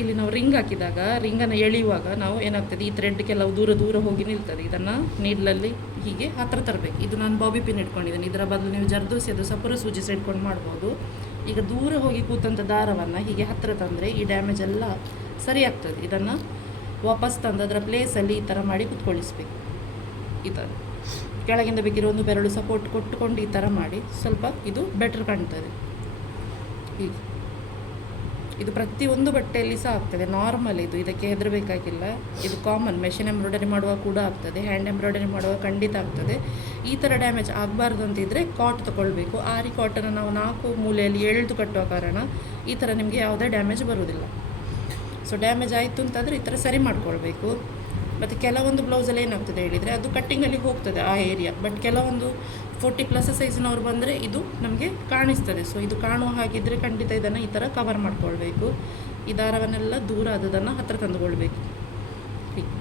ಇಲ್ಲಿ ನಾವು ರಿಂಗ್ ಹಾಕಿದಾಗ ರಿಂಗನ್ನು ಎಳೆಯುವಾಗ ನಾವು ಏನಾಗ್ತದೆ, ಈ ಥ್ರೆಡ್ ಕೆಲವು ದೂರ ದೂರ ಹೋಗಿ ನಿಲ್ತದೆ. ಇದನ್ನು ನೀಡ್ಲಲ್ಲಿ ಹೀಗೆ ಹತ್ತಿರ ತರಬೇಕು. ಇದು ನಾನು ಬಾಬಿ ಪಿನ್ ಇಟ್ಕೊಂಡಿದ್ದೀನಿ. ಇದರ ಬದಲು ನೀವು ಜರ್ದೋಸಿ ಅದು ಸಪುರ ಸೂಜಿ ಇಟ್ಕೊಂಡು ಮಾಡ್ಬೋದು. ಈಗ ದೂರ ಹೋಗಿ ಕೂತಂಥ ದಾರವನ್ನು ಹೀಗೆ ಹತ್ತಿರ ತಂದರೆ ಈ ಡ್ಯಾಮೇಜ್ ಎಲ್ಲ ಸರಿ ಆಗ್ತದೆ. ಇದನ್ನು ವಾಪಸ್ ತಂದು ಅದರ ಪ್ಲೇಸಲ್ಲಿ ಈ ಥರ ಮಾಡಿ ಕೂತ್ಕೊಳ್ಳಿಸ್ಬೇಕು. ಈ ಥರ ಕೆಳಗಿಂದ ಬೇಕಿರೋ ಒಂದು ಬೆರಳು ಸಪೋರ್ಟ್ ಕೊಟ್ಟುಕೊಂಡು ಈ ಥರ ಮಾಡಿ ಸ್ವಲ್ಪ ಇದು ಬೆಟರ್ ಕಾಣ್ತದೆ. ಹೀಗೆ ಇದು ಪ್ರತಿಯೊಂದು ಬಟ್ಟೆಯಲ್ಲಿ ಸಹ ಆಗ್ತದೆ. ನಾರ್ಮಲ್ ಇದು, ಇದಕ್ಕೆ ಹೆದರಬೇಕಾಗಿಲ್ಲ. ಇದು ಕಾಮನ್. ಮೆಷಿನ್ ಎಂಬ್ರಾಯ್ಡರಿ ಮಾಡುವಾಗ ಕೂಡ ಆಗ್ತದೆ, ಹ್ಯಾಂಡ್ ಎಂಬ್ರಾಯ್ಡರಿ ಮಾಡುವಾಗ ಖಂಡಿತ ಆಗ್ತದೆ. ಈ ಥರ ಡ್ಯಾಮೇಜ್ ಆಗಬಾರ್ದು ಅಂತಿದ್ದರೆ ಕಾಟ್ ತೊಗೊಳ್ಬೇಕು. ಆರಿ ಕಾಟನ್ನು ನಾವು 4 ಮೂಲೆಯಲ್ಲಿ ಎಳೆದು ಕಟ್ಟುವ ಕಾರಣ ಈ ಥರ ನಿಮಗೆ ಯಾವುದೇ ಡ್ಯಾಮೇಜ್ ಬರುವುದಿಲ್ಲ. ಸೊ ಡ್ಯಾಮೇಜ್ ಆಯಿತು ಅಂತಂದರೆ ಈ ಥರ ಸರಿ ಮಾಡ್ಕೊಳ್ಬೇಕು. ಮತ್ತು ಕೆಲವೊಂದು ಬ್ಲೌಸಲ್ಲಿ ಏನಾಗ್ತದೆ ಹೇಳಿದರೆ ಅದು ಕಟ್ಟಿಂಗಲ್ಲಿ ಹೋಗ್ತದೆ ಆ ಏರಿಯಾ. ಬಟ್ ಕೆಲವೊಂದು 40+ ಸೈಜಿನವ್ರು ಬಂದರೆ ಇದು ನಮಗೆ ಕಾಣಿಸ್ತದೆ. ಸೊ ಇದು ಕಾಣುವ ಹಾಗಿದ್ದರೆ ಖಂಡಿತ ಇದನ್ನು ಈ ಥರ ಕವರ್ ಮಾಡ್ಕೊಳ್ಬೇಕು. ಈ ದಾರವನ್ನೆಲ್ಲ ದೂರ ಆದದನ್ನು ಹತ್ತಿರ ತಂದುಕೊಳ್ಬೇಕು. ಹೀಗೆ